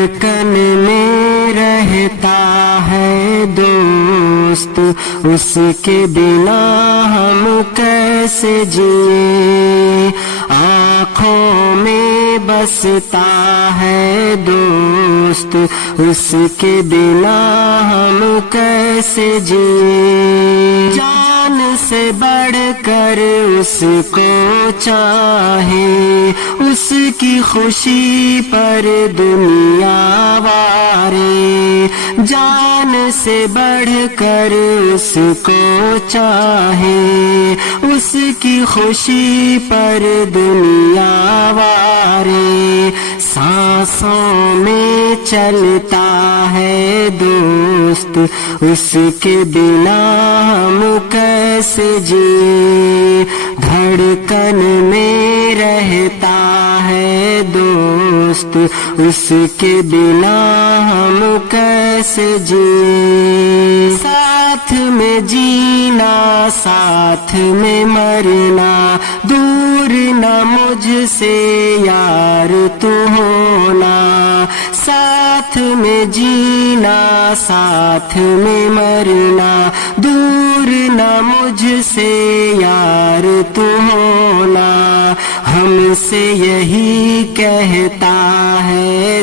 دھڑکن میں رہتا ہے دوست، اس کے بنا ہم کیسے جئیں؟ آنکھوں میں بستا ہے دوست، اس کے بنا ہم کیسے جئیں؟ جان سے بڑھ کر اس کو چاہیں، اس کی خوشی پر دنیا وارے، جان سے بڑھ کر اس کو چاہیں، اس کی خوشی پر دنیا وارے۔ سانسوں میں چلتا ہے دوست، اس کے بنا ہم کیسے جئیں؟ دھڑکن میں رہتا ہے دوست، اس کے بنا ہم کیسے جئیں؟ ساتھ میں جینا ساتھ میں مرنا، دور نہ مجھ سے یار تو ہونا، ساتھ میں جینا ساتھ میں مرنا، دور نہ مجھ سے یار تو ہونا، ہم سے یہی کہتا ہے